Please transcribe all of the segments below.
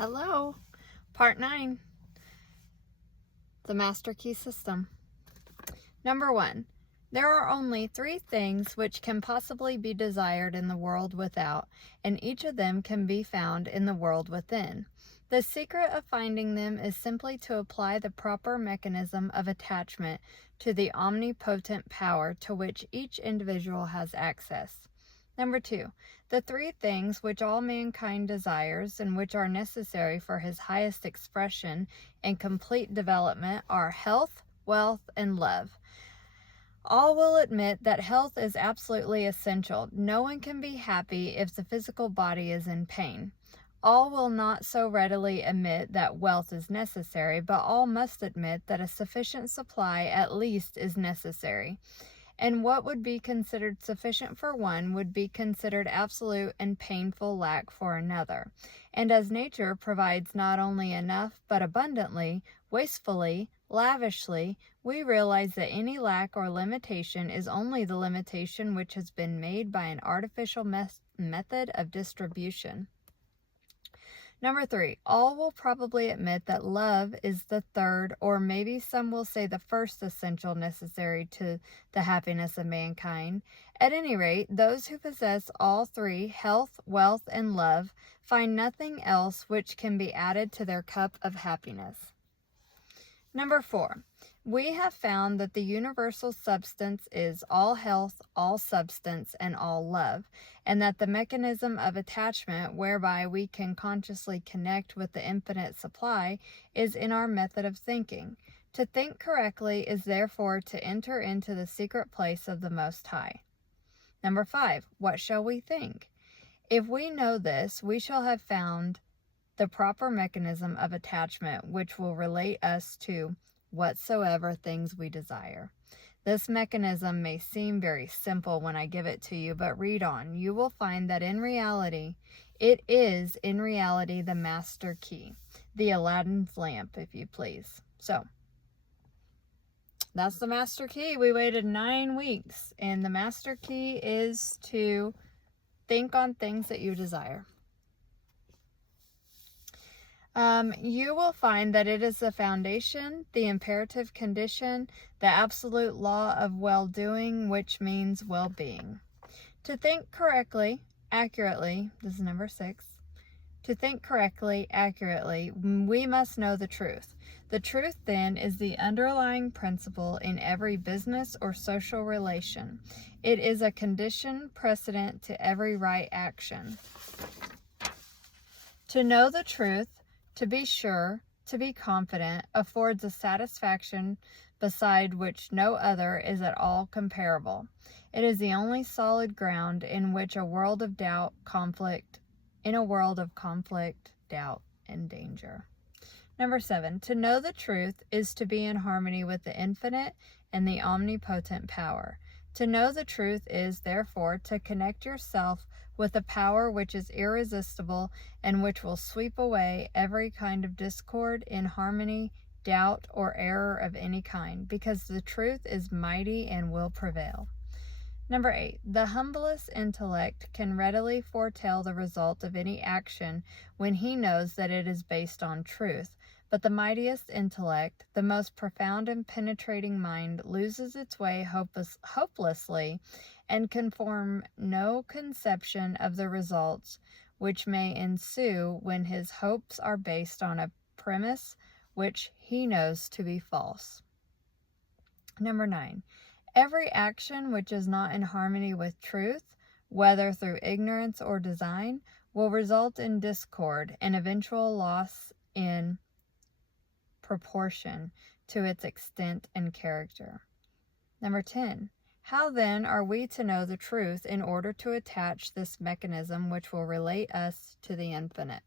Hello, Part 9, the Master Key System. Number 1. There are only 3 things which can possibly be desired in the world without, and each of them can be found in the world within. The secret of finding them is simply to apply the proper mechanism of attachment to the omnipotent power to which each individual has access. Number 2. The 3 things which all mankind desires and which are necessary for his highest expression and complete development are health, wealth, and love. All will admit that health is absolutely essential. No one can be happy if the physical body is in pain. All will not so readily admit that wealth is necessary, but all must admit that a sufficient supply at least is necessary. And what would be considered sufficient for one would be considered absolute and painful lack for another. And as nature provides not only enough, but abundantly, wastefully, lavishly, we realize that any lack or limitation is only the limitation which has been made by an artificial method of distribution. Number 3, all will probably admit that love is the third, or maybe some will say the first essential necessary to the happiness of mankind. At any rate, those who possess all 3, health, wealth, and love, find nothing else which can be added to their cup of happiness. Number 4, we have found that the universal substance is all health, all substance, and all love, and that the mechanism of attachment whereby we can consciously connect with the infinite supply is in our method of thinking. To think correctly is therefore to enter into the secret place of the Most High. Number 5, what shall we think? If we know this, we shall have found the proper mechanism of attachment which will relate us to whatsoever things we desire. This mechanism may seem very simple when I give it to you, but read on. You will find that it is in reality the master key, the Aladdin's lamp, if you please. So, that's the master key. We waited 9 weeks, and the master key is to think on things that you desire. You will find that it is the foundation, the imperative condition, the absolute law of well-doing, which means well-being. To think correctly, accurately, this is number 6. To think correctly, accurately, we must know the truth. The truth, then, is the underlying principle in every business or social relation. It is a condition precedent to every right action. To know the truth, to be sure, to be confident, affords a satisfaction beside which no other is at all comparable. It is the only solid ground in which a world of conflict, doubt, and danger. Number 7, to know the truth is to be in harmony with the infinite and the omnipotent power. To know the truth is, therefore, to connect yourself with a power which is irresistible and which will sweep away every kind of discord, inharmony, doubt, or error of any kind, because the truth is mighty and will prevail. Number 8, the humblest intellect can readily foretell the result of any action when he knows that it is based on truth. But the mightiest intellect, the most profound and penetrating mind, loses its way hopelessly and can form no conception of the results which may ensue when his hopes are based on a premise which he knows to be false. Number 9, every action which is not in harmony with truth, whether through ignorance or design, will result in discord and eventual loss in proportion to its extent and character. Number 10. How then are we to know the truth in order to attach this mechanism which will relate us to the infinite?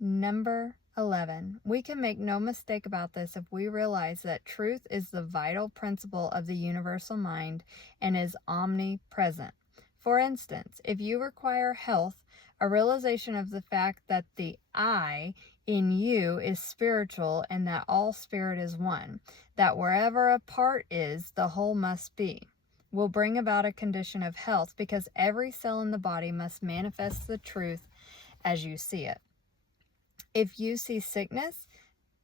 Number 11. We can make no mistake about this if we realize that truth is the vital principle of the universal mind and is omnipresent. For instance, if you require health, a realization of the fact that the I in you is spiritual and that all spirit is one, that wherever a part is, the whole must be, will bring about a condition of health, because every cell in the body must manifest the truth as you see it. If you see sickness,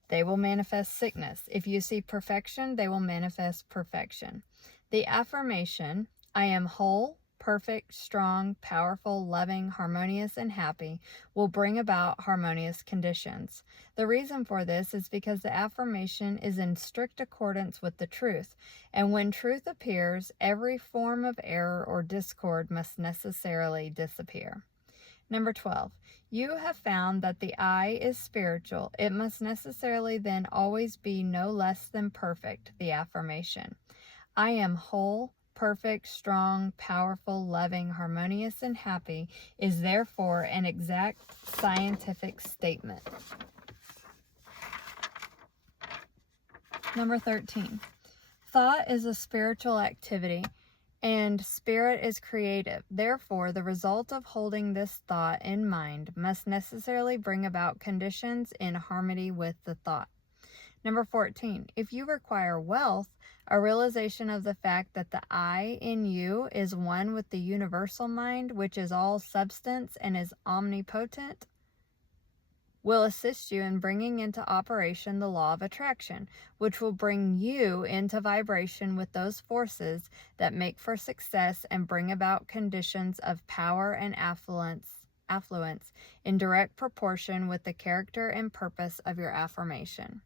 they will manifest sickness. If you see perfection, they will manifest perfection. The affirmation, I am whole, perfect, strong, powerful, loving, harmonious, and happy, will bring about harmonious conditions. The reason for this is because the affirmation is in strict accordance with the truth, and when truth appears, every form of error or discord must necessarily disappear. Number 12, you have found that the I is spiritual. It must necessarily then always be no less than perfect, the affirmation. I am whole, perfect, strong, powerful, loving, harmonious, and happy is therefore an exact scientific statement. Number 13, thought is a spiritual activity, and spirit is creative. Therefore, the result of holding this thought in mind must necessarily bring about conditions in harmony with the thought. Number 14, if you require wealth, a realization of the fact that the I in you is one with the universal mind, which is all substance and is omnipotent, will assist you in bringing into operation the law of attraction, which will bring you into vibration with those forces that make for success and bring about conditions of power and affluence in direct proportion with the character and purpose of your affirmation.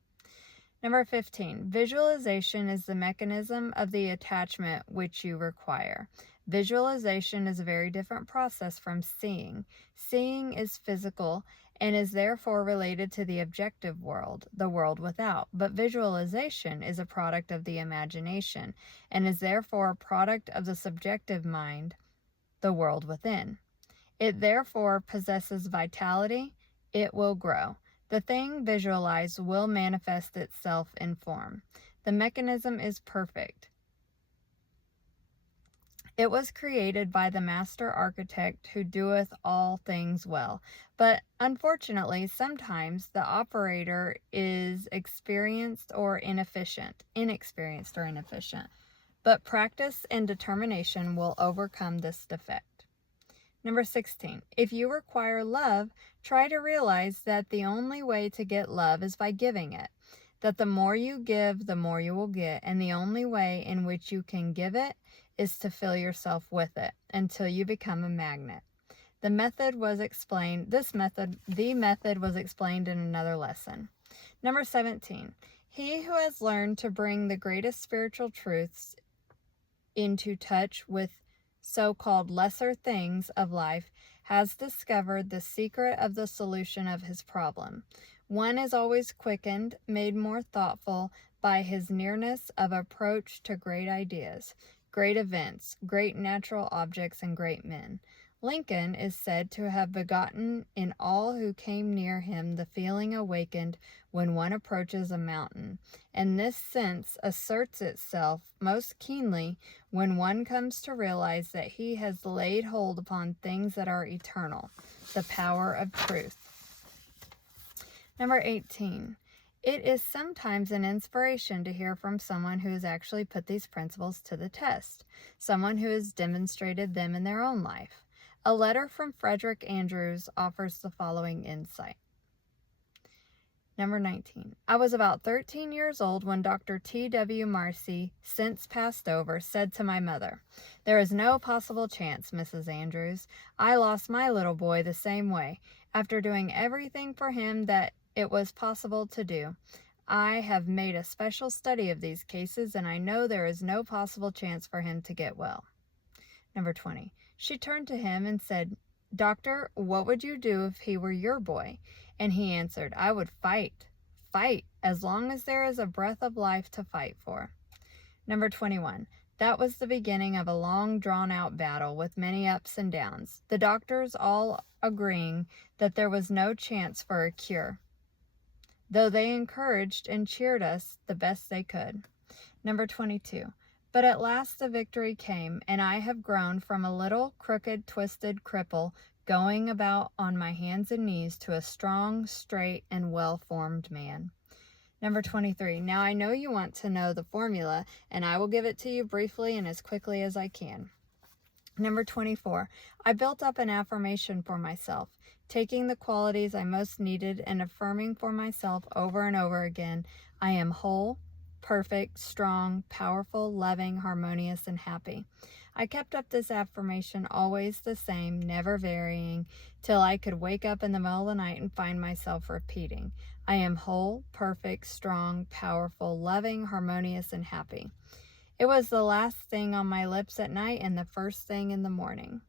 Number 15, visualization is the mechanism of the attachment which you require. Visualization is a very different process from seeing. Seeing is physical and is therefore related to the objective world, the world without. But visualization is a product of the imagination and is therefore a product of the subjective mind, the world within. It therefore possesses vitality. It will grow. The thing visualized will manifest itself in form. The mechanism is perfect. It was created by the master architect who doeth all things well. But unfortunately, sometimes the operator is inexperienced or inefficient. But practice and determination will overcome this defect. Number 16, if you require love, try to realize that the only way to get love is by giving it. That the more you give, the more you will get, and the only way in which you can give it is to fill yourself with it until you become a magnet. The method was explained in another lesson. Number 17, he who has learned to bring the greatest spiritual truths into touch with so-called lesser things of life has discovered the secret of the solution of his problem. One is always quickened, made more thoughtful by his nearness of approach to great ideas, great events, great natural objects, and great men. Lincoln is said to have begotten in all who came near him the feeling awakened when one approaches a mountain, and this sense asserts itself most keenly when one comes to realize that he has laid hold upon things that are eternal, the power of truth. Number 18. It is sometimes an inspiration to hear from someone who has actually put these principles to the test, someone who has demonstrated them in their own life. A letter from Frederick Andrews offers the following insight. Number 19. I was about 13 years old when Dr. T.W. Marcy, since passed over, said to my mother, "There is no possible chance, Mrs. Andrews. I lost my little boy the same way, after doing everything for him that it was possible to do. I have made a special study of these cases, and I know there is no possible chance for him to get well." Number 20. She turned to him and said, "Doctor, what would you do if he were your boy?" And he answered, "I would fight, as long as there is a breath of life to fight for." Number 21. That was the beginning of a long drawn-out battle with many ups and downs, the doctors all agreeing that there was no chance for a cure, though they encouraged and cheered us the best they could. Number 22. But at last the victory came, and I have grown from a little crooked, twisted cripple going about on my hands and knees to a strong, straight, and well-formed man. Number 23. Now I know you want to know the formula, and I will give it to you briefly and as quickly as I can. Number 24. I built up an affirmation for myself. taking the qualities I most needed and affirming for myself over and over again, I am whole, perfect, strong, powerful, loving, harmonious, and happy. I kept up this affirmation always the same, never varying, till I could wake up in the middle of the night and find myself repeating, I am whole, perfect, strong, powerful, loving, harmonious, and happy. It was the last thing on my lips at night and the first thing in the morning.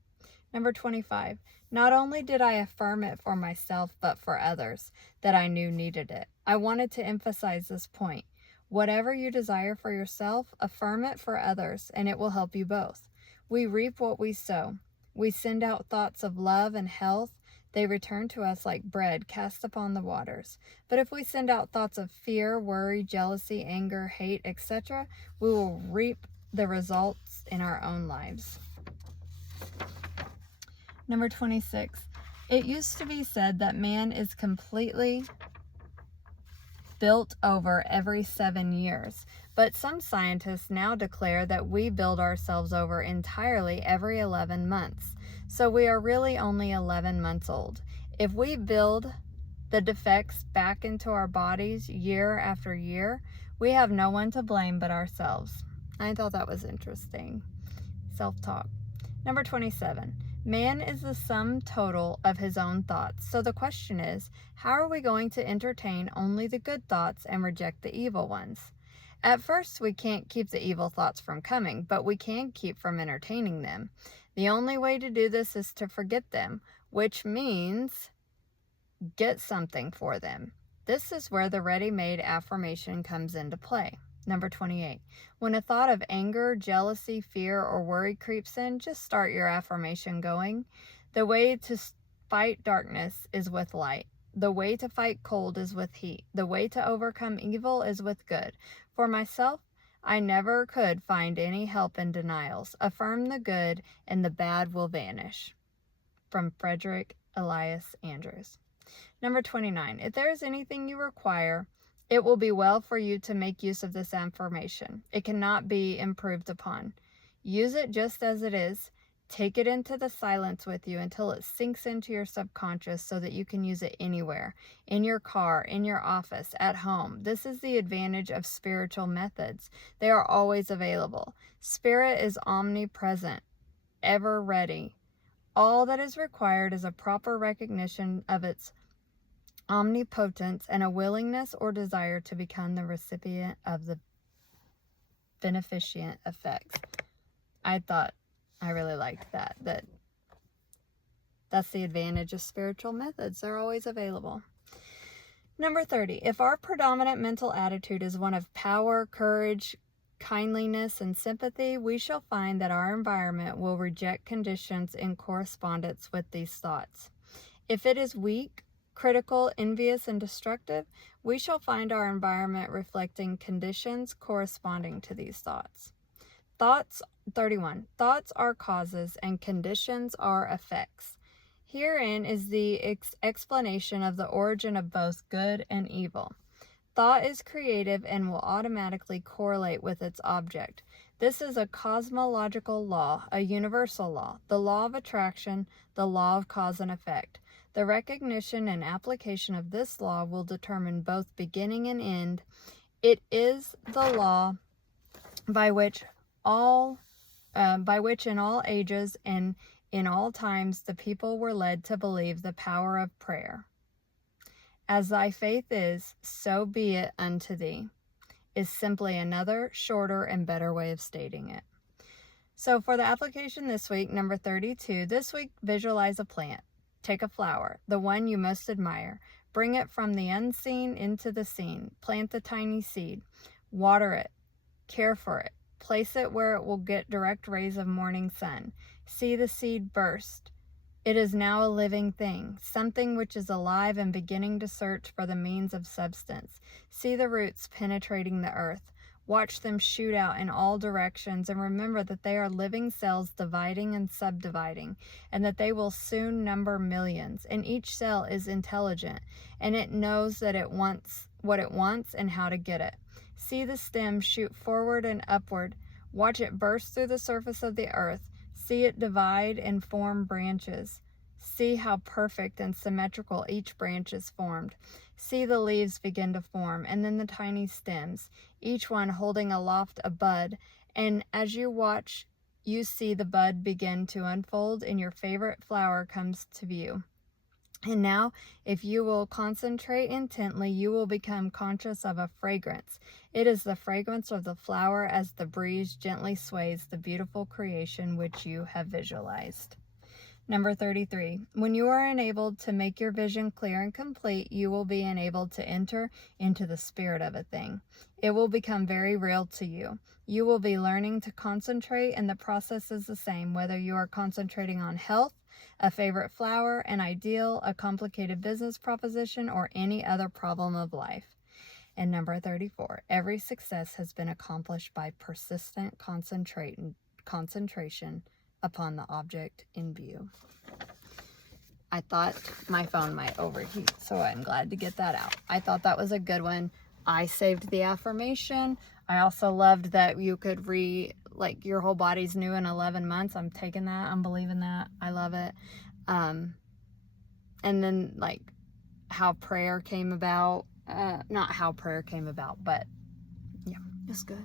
Number 25. Not only did I affirm it for myself, but for others that I knew needed it. I wanted to emphasize this point. Whatever you desire for yourself, affirm it for others, and it will help you both. We reap what we sow. We send out thoughts of love and health. They return to us like bread cast upon the waters. But if we send out thoughts of fear, worry, jealousy, anger, hate, etc., we will reap the results in our own lives. Number 26. It used to be said that man is completely built over every 7 years, but some scientists now declare that we build ourselves over entirely every 11 months. So we are really only 11 months old. If we build the defects back into our bodies year after year, we have no one to blame but ourselves. I thought that was interesting. Self-talk. Number 27. Man is the sum total of his own thoughts. So the question is, how are we going to entertain only the good thoughts and reject the evil ones? At first, we can't keep the evil thoughts from coming, but we can keep from entertaining them. The only way to do this is to forget them, which means get something for them. This is where the ready-made affirmation comes into play. Number 28. When a thought of anger, jealousy, fear, or worry creeps in, just start your affirmation going. The way to fight darkness is with light. The way to fight cold is with heat. The way to overcome evil is with good. For myself, I never could find any help in denials. Affirm the good, and the bad will vanish. From Frederick Elias Andrews. Number 29. If there is anything you require, it will be well for you to make use of this affirmation. It cannot be improved upon. Use it just as it is. Take it into the silence with you until it sinks into your subconscious so that you can use it anywhere, in your car, in your office, at home. This is the advantage of spiritual methods. They are always available. Spirit is omnipresent, ever ready. All that is required is a proper recognition of its omnipotence and a willingness or desire to become the recipient of the beneficent effects. I really liked that. That's the advantage of spiritual methods. They're always available. Number 30. If our predominant mental attitude is one of power, courage, kindliness, and sympathy, we shall find that our environment will reject conditions in correspondence with these thoughts. If it is weak, critical, envious, and destructive, we shall find our environment reflecting conditions corresponding to these thoughts. 31. Thoughts are causes and conditions are effects. Herein is the explanation of the origin of both good and evil. Thought is creative and will automatically correlate with its object. This is a cosmological law, a universal law, the law of attraction, the law of cause and effect. The recognition and application of this law will determine both beginning and end. It is the law by which in all ages and in all times the people were led to believe the power of prayer. As thy faith is, so be it unto thee, is simply another, shorter, and better way of stating it. So for the application this week, number 32, this week visualize a plant. Take a flower, the one you most admire. Bring it from the unseen into the seen. Plant the tiny seed. Water it. Care for it. Place it where it will get direct rays of morning sun. See the seed burst. It is now a living thing, something which is alive and beginning to search for the means of substance. See the roots penetrating the earth. Watch them shoot out in all directions, and remember that they are living cells dividing and subdividing, and that they will soon number millions. And each cell is intelligent, and it knows that it wants what it wants and how to get it. See the stem shoot forward and upward. Watch it burst through the surface of the earth. See it divide and form branches. See how perfect and symmetrical each branch is formed. See the leaves begin to form, and then the tiny stems, each one holding aloft a bud. And as you watch, you see the bud begin to unfold, and your favorite flower comes to view. And now, if you will concentrate intently, you will become conscious of a fragrance. It is the fragrance of the flower as the breeze gently sways the beautiful creation which you have visualized. Number 33, when you are enabled to make your vision clear and complete, you will be enabled to enter into the spirit of a thing. It will become very real to you. You will be learning to concentrate, and the process is the same, whether you are concentrating on health, a favorite flower, an ideal, a complicated business proposition, or any other problem of life. And number 34, every success has been accomplished by persistent concentration upon the object in view. I thought my phone might overheat, so I'm glad to get that out. I thought that was a good one. I saved the affirmation. I also loved that you could like your whole body's new in 11 months. I'm taking that. I'm believing that. I love it. And then like how prayer came about. Not how prayer came about, but yeah, it's good.